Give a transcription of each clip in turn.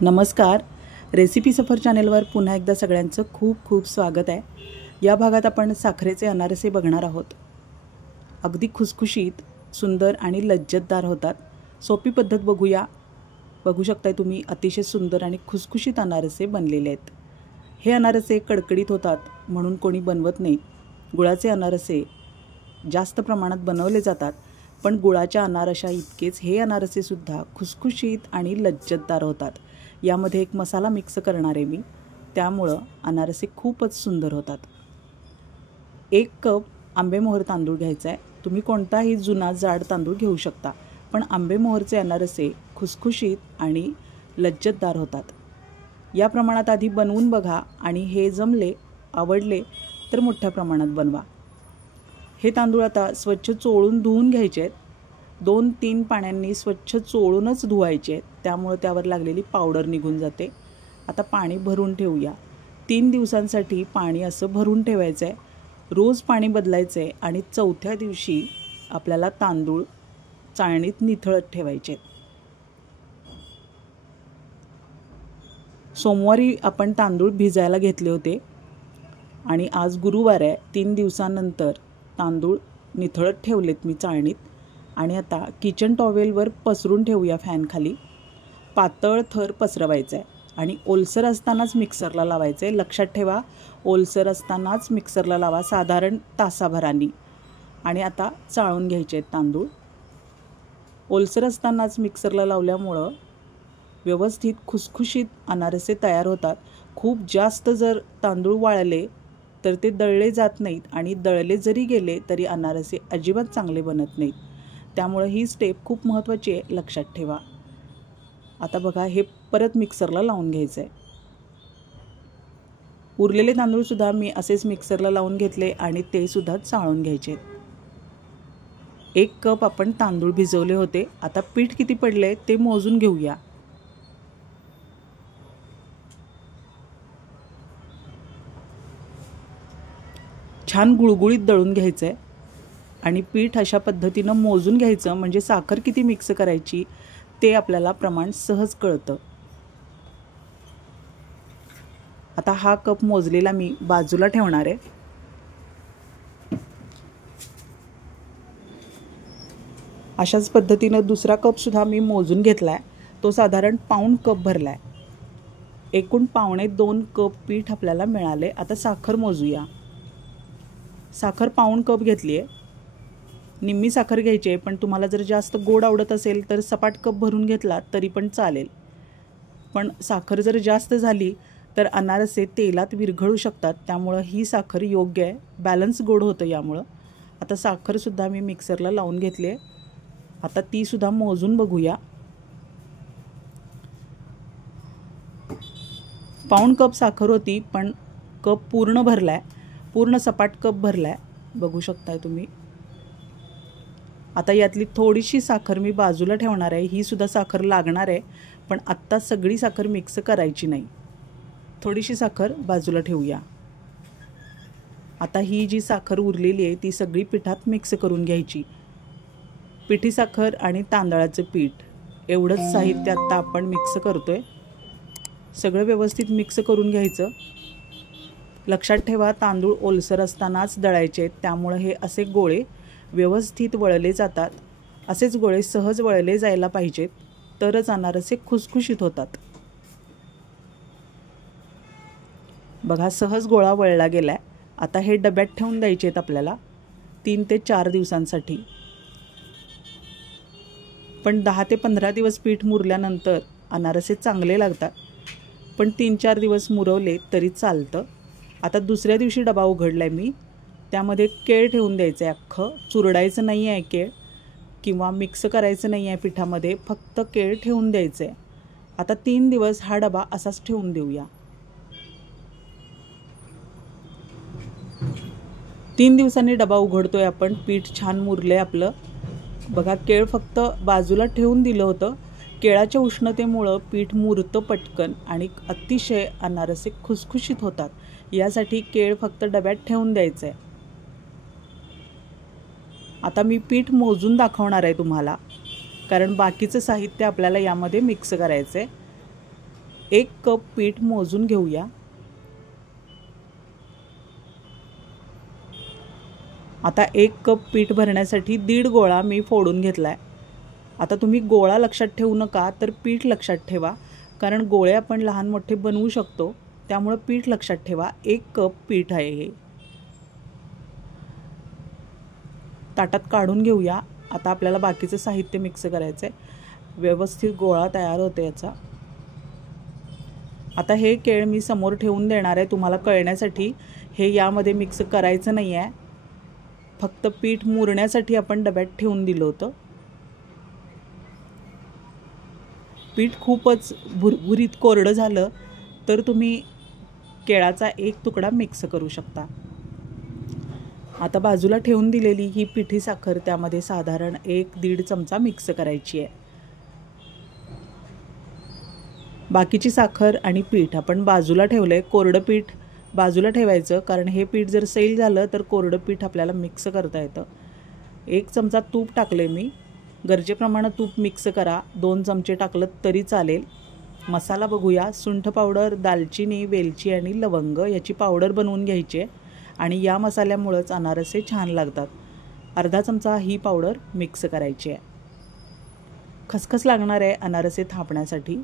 नमस्कार. रेसिपी सफर चॅनेलवर पुन्हा एकदा सगळ्यांचं खूप खूप स्वागत आहे. या भागात आपण साखरेचे अनारसे बघणार आहोत. अगदी खुसखुशीत, सुंदर आणि लज्जतदार होतात. सोपी पद्धत बघूया. बघू शकताय तुम्ही, अतिशय सुंदर आणि खुसखुशीत अनारसे बनलेले आहेत. हे अनारसे कडकडीत होतात म्हणून कोणी बनवत नाहीत. गुळाचे अनारसे जास्त प्रमाणात बनवले जातात, पण गुळाच्या अनारशा इतकेच हे अनारसेसुद्धा खुसखुशीत आणि लज्जतदार होतात. यामध्ये एक मसाला मिक्स करणार आहे मी, त्यामुळं अनारसे खूपच सुंदर होतात. 1 कप आंबेमोहर तांदूळ घ्यायचा आहे. तुम्ही कोणताही जुना जाड तांदूळ घेऊ शकता, पण आंबेमोहरचे अनारसे खुसखुशीत आणि लज्जतदार होतात. या प्रमाणात आधी बनवून बघा आणि हे जमले, आवडले तर मोठ्या प्रमाणात बनवा. हे तांदूळ आता स्वच्छ चोळून धुवून घ्यायचे आहेत. 2-3 पाण्यांनी स्वच्छ चोळूनच धुवायचे आहेत, त्यामुळे त्यावर लागलेली पावडर निघून जाते. आता पाणी भरून ठेवूया. 3 दिवसांसाठी पाणी असं भरून ठेवायचं आहे. रोज पाणी बदलायचं आहे आणि 4थ्या दिवशी आपल्याला तांदूळ चाळणीत निथळत ठेवायचे आहेत. सोमवारी आपण तांदूळ भिजायला घेतले होते आणि आज गुरुवार आहे. 3 दिवसानंतर तांदूळ निथळत ठेवलेत मी चाळणीत. आणि आता किचन टॉवेलवर पसरून ठेवूया फॅनखाली. पातळ थर पसरवायचा आहे आणि ओलसर असतानाच मिक्सरला लावायचं आहे. लक्षात ठेवा, ओलसर असतानाच मिक्सरला लावा, साधारण तासाभरानी. आणि आता चाळून घ्यायचे आहेत तांदूळ. ओलसर असतानाच मिक्सरला लावल्यामुळं व्यवस्थित खुसखुशीत अनारसे तयार होतात. खूप जास्त जर तांदूळ वाळले तर ते दळले जात नाहीत आणि दळले जरी गेले तरी अनारसे अजिबात चांगले बनत नाहीत. त्यामुळे ही स्टेप खूप महत्त्वाची आहे, लक्षात ठेवा. आता बघा, हे परत मिक्सरला लावून घ्यायचं आहे. उरलेले तांदूळसुद्धा मी असेच मिक्सरला लावून घेतले आणि ते सुद्धा चाळून घ्यायचे. 1 कप आपण तांदूळ भिजवले होते. आता पीठ किती पडले ते मोजून घेऊया. छान गुळगुळीत दळून घ्यायचं आहे आणि पीठ अशा पद्धतीनं मोजून घ्यायचं, म्हणजे साखर किती मिक्स करायची ते आपल्याला प्रमाण सहज कळतं. आता हा कप मोजलेला मी बाजूला ठेवणार आहे. अशाच पद्धतीनं दुसरा कपसुद्धा मी मोजून घेतला आहे. तो साधारण पाऊण कप भरला आहे. एकूण 1.25 कप पीठ आपल्याला मिळाले. आता साखर मोजूया. साखर पाऊण कप घेतली आहे. निम्मी साखर घ्यायची आहे, पण तुम्हाला जर जास्त गोड आवडत असेल तर सपाट कप भरून घेतला तरी पण चालेल. पण साखर जर जास्त झाली तर अनारसे तेलात विरघळू शकतात, त्यामुळं ही साखर योग्य आहे. बॅलन्स गोड होतं यामुळं. आता साखरसुद्धा मी मिक्सरला लावून घेतली आहे. आता तीसुद्धा मोजून बघूया. पाऊण कप साखर होती, पण कप पूर्ण भरला आहे. पूर्ण सपाट कप भरला आहे, बघू शकताय तुम्ही. आता यातली थोडीशी साखर मी बाजूला ठेवणार आहे. ही सुद्धा साखर लागणार आहे, पण आत्ता सगळी साखर मिक्स करायची नाही. थोडीशी साखर बाजूला ठेवूया. आता ही जी साखर उरलेली आहे ती सगळी पिठात मिक्स करून घ्यायची. पिठी साखर आणि तांदळाचं पीठ एवढंच साहित्य आत्ता आपण मिक्स करतोय. सगळं व्यवस्थित मिक्स करून घ्यायचं. लक्षात ठेवा, तांदूळ ओलसर असतानाच दळायचे आहेत, त्यामुळे हे असे गोळे व्यवस्थित वळले जातात. असेच गोळे सहज वळले जायला पाहिजेत, तरच अनारसे खुसखुशीत होतात. बघा, सहज गोळा वळला गेला आहे. आता हे डब्यात ठेवून द्यायचे आहेत आपल्याला 3 ते 4 दिवसांसाठी. पण 10 ते 15 दिवस पीठ मुरल्यानंतर अनारसे चांगले लागतात, पण 3-4 दिवस मुरवले तरी चालतं. आता दुसऱ्या दिवशी डबा उघडला आहे मी. त्यामध्ये केळ ठेवून द्यायचं आहे. अख्खं चुरडायचं नाही आहे केळ, किंवा मिक्स करायचं नाही आहे पिठामध्ये, फक्त केळ ठेवून द्यायचं आहे. आता 3 दिवस हा डबा असाच ठेवून देऊया. 3 दिवसांनी डबा उघडतोय आपण. पीठ छान मुरले आपलं. बघा, केळ फक्त बाजूला ठेवून दिलं होतं. केळाच्या उष्णतेमुळं पीठ मुरतं पटकन आणि अतिशय अनारसे खुसखुशीत होतात. यासाठी केळ फक्त डब्यात ठेवून द्यायचं आहे. आता मी पीठ मोजून दाखवणार आहे तुम्हाला, कारण बाकीचं साहित्य आपल्याला यामध्ये मिक्स करायचं आहे. 1 कप पीठ मोजून घेऊया। आता 1 कप पीठ भरण्यासाठी 1.5 गोळा मी फोडून घेतलाय। आता तुम्ही गोळा लक्षात ठेवू नका, तर पीठ लक्षात ठेवा, कारण गोळे आपण लहान मोठे बनवू शकतो, त्यामुळे पीठ लक्षात ठेवा। 1 कप पीठ आहे हे। ताटात काढून घेऊया। आता आपल्याला बाकीचं साहित्य मिक्स करायचं आहे। व्यवस्थित गोळा तयार होतो याचा। आता हे केळ मी समोर ठेवून देणार आहे तुम्हाला कळण्यासाठी। हे यामध्ये मिक्स करायचं नाही आहे, फक्त पीठ मुरण्यासाठी आपण डब्यात ठेवून दिलं होतं। पीठ खूपच भुरभुरीत कोरडं झालं तर तुम्ही केळाचा 1 तुकडा मिक्स करू शकता। आता बाजूला ठेवून दिलेली ही पिठी साखर त्यामध्ये साधारण 1-1.5 चमचा मिक्स करायची आहे। बाकीची साखर आणि पीठ आपण बाजूला ठेवलंय। कोरडं पीठ बाजूला ठेवायचं, कारण हे पीठ जर सैल झालं तर कोरडं पीठ आपल्याला मिक्स करता येतं। 1 चमचा तूप टाकले मी। गरजेप्रमाणे तूप मिक्स करा। 2 चमचे टाकलं तरी चालेल। मसाला बघूया। सुंठ पावडर, दालचिनी, वेलची आणि लवंग याची पावडर बनवून घ्यायची आहे आणि या मसाल्यामुळेच अनारसे छान लागतात। अर्धा चमचा ही पावडर मिक्स करायची आहे। खसखस लागणार आहे अनारसे थापण्यासाठी।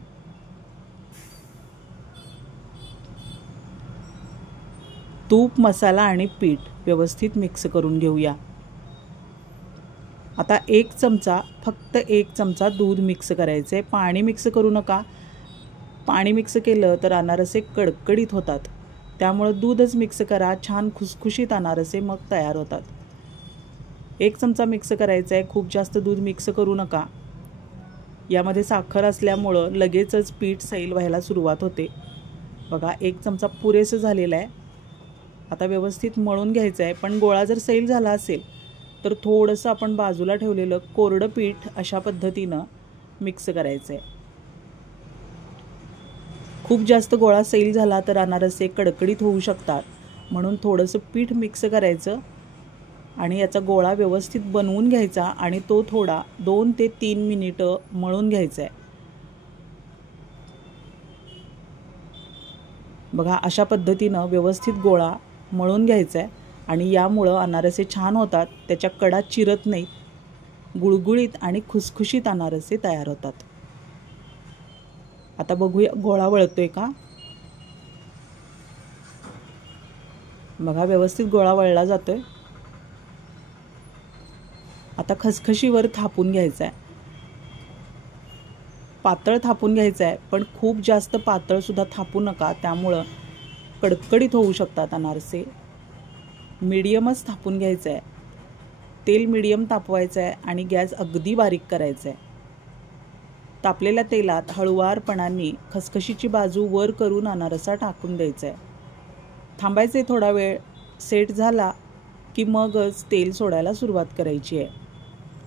तूप, मसाला आणि पीठ व्यवस्थित मिक्स करून घेऊया। आता 1 चमचा, फक्त 1 चमचा दूध मिक्स करायचे। पाणी मिक्स करू नका। पाणी मिक्स केलं तर अनारसे कडकडीत होतात, त्यामुळे दूधच मिक्स करा। छान खुसखुशीत अनारसे मग तयार होतात। 1 चमचा मिक्स करायचं आहे, खूप जास्त दूध मिक्स करू नका। यामध्ये साखर असल्यामुळं लगेचच पीठ सैल व्हायला सुरुवात होते। बघा 1 चमचा पुरेसं झालेला आहे। आता व्यवस्थित मळून घ्यायचं आहे, पण गोळा जर सैल झाला असेल तर थोडंसं आपण बाजूला ठेवलेलं कोरडं पीठ अशा पद्धतीनं मिक्स करायचं आहे। खूप जास्त गोळा सैल झाला तर अनारसे कडकडीत होऊ शकतात, म्हणून थोडंसं पीठ मिक्स करायचं आणि याचा गोळा व्यवस्थित बनवून घ्यायचा आणि तो थोडा 2 ते 3 मिनिटं मळून घ्यायचा आहे। बघा अशा पद्धतीनं व्यवस्थित गोळा मळून घ्यायचा आहे आणि यामुळं अनारसे छान होतात। त्याच्या कडा चिरत नाहीत, गुळगुळीत आणि खुसखुशीत अनारसे तयार होतात। आता बघूया गोळा वळतोय का। बघा व्यवस्थित गोळा वळला जातोय। आता खसखशीवर थापून घ्यायचा आहे। पातळ थापून घ्यायचं आहे, पण खूप जास्त पातळ सुद्धा थापू नका, त्यामुळं कडकडीत होऊ शकतात अनारसे। मीडियमच थापून घ्यायचं आहे। तेल मीडियम तापवायचं आहे आणि गॅस अगदी बारीक करायचा आहे। तापलेल्या तेलात हळुवारपणाने खसखशीची बाजू वर करून अनारसा टाकून द्यायचा आहे। थांबायचे थोडा वेळ। सेट झाला की मगच तेल सोडायला सुरुवात करायची आहे।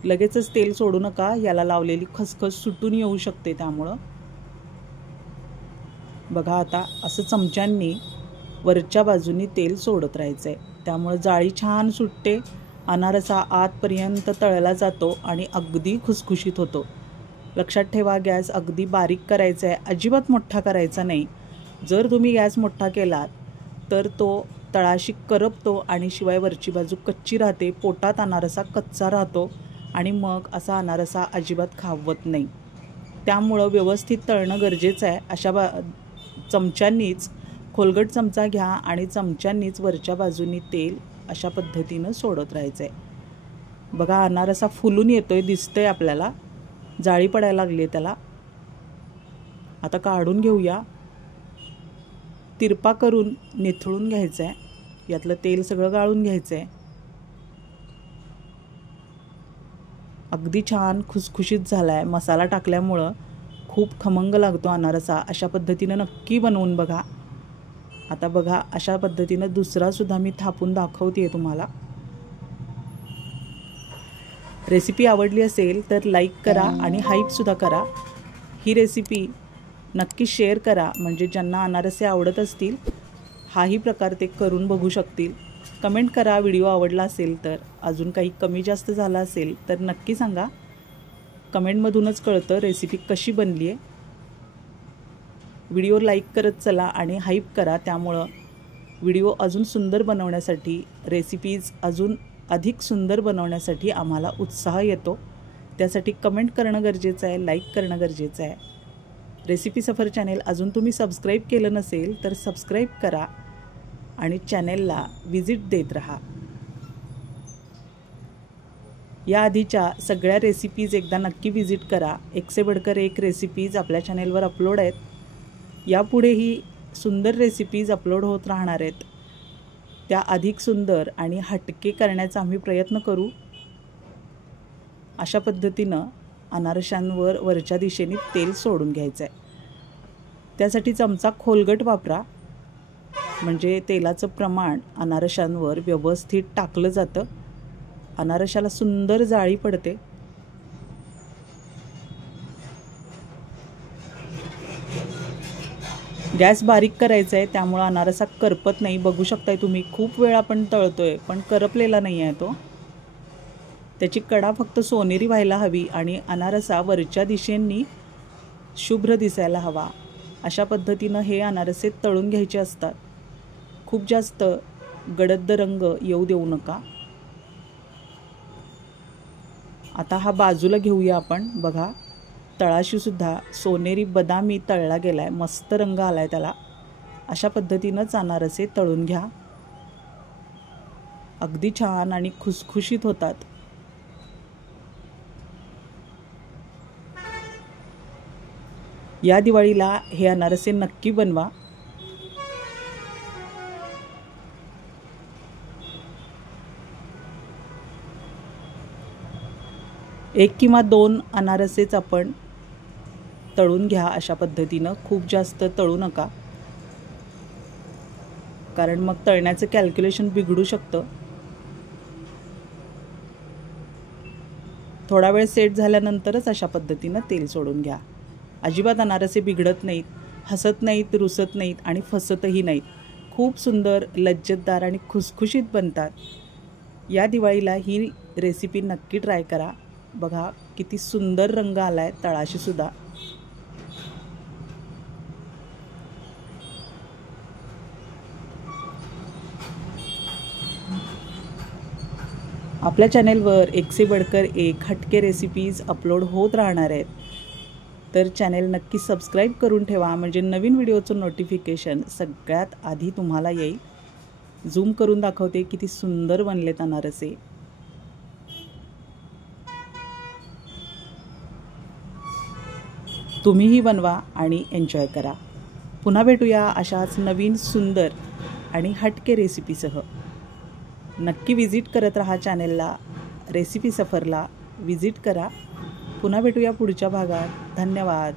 लगेचच तेल सोडू नका, याला लावलेली खसखस सुटून येऊ शकते त्यामुळं। बघा आता असं चमच्यांनी वरच्या बाजूनी तेल सोडत राहायचं आहे, त्यामुळे जाळी छान सुटते। अनारसा आतपर्यंत तळला जातो आणि अगदी खुसखुशीत होतो। लक्षात ठेवा गॅस अगदी बारीक करायचा आहे, अजिबात मोठा करायचा नाही। जर तुम्ही गॅस मोठा केलात तर तो तळाशी करपतो आणि शिवाय वरची बाजू कच्ची राहते। पोटात अनारसा कच्चा राहतो आणि मग असा अनारसा अजिबात खावत नाही। त्यामुळं व्यवस्थित तळणं गरजेचं आहे। अशा चमच्यांनीच, खोलगट चमचा घ्या आणि चमच्यांनीच वरच्या बाजूनी तेल अशा पद्धतीनं सोडत राहायचं आहे। बघा अनारसा फुलून येतोय, दिसतंय आपल्याला, जाळी पडायला लागली आहे त्याला। आता काढून घेऊया। तिरपा करून निथळून घ्यायचं आहे, यातलं तेल सगळं गाळून घ्यायचं आहे। अगदी छान खुसखुशीत झाला आहे। मसाला टाकल्यामुळं खूप खमंग लागतो अनारसा। अशा पद्धतीनं नक्की बनवून बघा। आता बघा अशा पद्धतीनं दुसरासुद्धा मी थापून दाखवते तुम्हाला। रेसिपी आवडली असेल तर लाईक करा आणि हाईपसुद्धा करा। ही रेसिपी नक्की शेअर करा, म्हणजे ज्यांना अनारसे आवडत असतील हाही प्रकार ते करून बघू शकतील। कमेंट करा व्हिडिओ आवडला असेल तर। अजून काही कमी जास्त झालं असेल तर नक्की सांगा, कमेंटमधूनच कळतं रेसिपी कशी बनली आहे। व्हिडिओ लाईक करत चला आणि हाईप करा. त्यामुळं व्हिडिओ अजून सुंदर बनवण्यासाठी, रेसिपीज अजून अधिक सुंदर बनवण्यासाठी आम्हाला उत्साह येतो. त्यासाठी कमेंट करणं गरजेचं आहे, लाईक करणं गरजेचं आहे. रेसिपी सफर चॅनेल अजून तुम्ही सबस्क्राईब केलं नसेल तर सबस्क्राईब करा आणि चॅनेलला विजिट देत राहा. या आधीच्या सगळ्या रेसिपीज एकदा नक्की विजिट करा. एक से बढ़कर एक रेसिपीज आपल्या चॅनेलवर अपलोड आहेत. यापुढेही सुंदर रेसिपीज अपलोड होत राहणार आहेत. त्या अधिक सुंदर आणि हटके करण्याचा आम्ही प्रयत्न करू. अशा पद्धतीनं अनारशांवर वरच्या दिशेने तेल सोडून घ्यायचं आहे. त्यासाठी चमचा खोलगट वापरा, म्हणजे तेलाचं प्रमाण अनारशांवर व्यवस्थित टाकलं जातं. अनारशाला सुंदर जाळी पडते. गॅस बारीक करायचा आहे, त्यामुळं अनारसा करपत नाही. बघू शकताय तुम्ही, खूप वेळ आपण तळतोय पण करपलेला नाही आहे तो. त्याची कडा फक्त सोनेरी व्हायला हवी आणि अनारसा वरच्या दिशेने शुभ्र दिसायला हवा. अशा पद्धतीनं हे अनारसे तळून घ्यायचे असतात. खूप जास्त गडद रंग येऊ देऊ नका. आता हा बाजूला घेऊया आपण. बघा, तळाशी सुद्धा सोनेरी बदामी तळला गेलाय, मस्त रंग आलाय त्याला. अशा पद्धतीनंच अनारसे तळून घ्या. अगदी छान आणि खुसखुशीत होतात. या दिवाळीला हे अनारसे नक्की बनवा. एक किंवा दोन अनारसेच आपण तळून घ्या अशा पद्धतीनं. खूप जास्त तळू नका, कारण मग तळण्याचं कॅल्क्युलेशन बिघडू शकतं. थोडा वेळ सेट झाल्यानंतरच अशा पद्धतीनं तेल सोडून घ्या. अजिबात अनारसे बिघडत नाहीत, हसत नाहीत, रुसत नाहीत आणि फसतही नाहीत. खूप सुंदर, लज्जतदार आणि खुसखुशीत बनतात. या दिवाळीला ही रेसिपी नक्की ट्राय करा. बघा किती सुंदर रंग आलाय तळाशी सुद्धा. आपल्या चॅनेलवर एक से बढ़कर एक हटके रेसिपीज अपलोड होत राहणार आहेत. तर चॅनेल नक्की सबस्क्राईब करून ठेवा, म्हणजे नवीन व्हिडिओचं नोटिफिकेशन सगळ्यात आधी तुम्हाला येईल. झूम करून दाखवते किती सुंदर बनलेत अनारसे. तुम्हीही बनवा आणि एन्जॉय करा. पुन्हा भेटूया अशाच नवीन सुंदर आणि हटके रेसिपीसह. नक्की विजिट करत राहा चॅनेलला. रेसिपी सफरला विजिट करा. पुन्हा भेटूया पुढच्या भागात. धन्यवाद.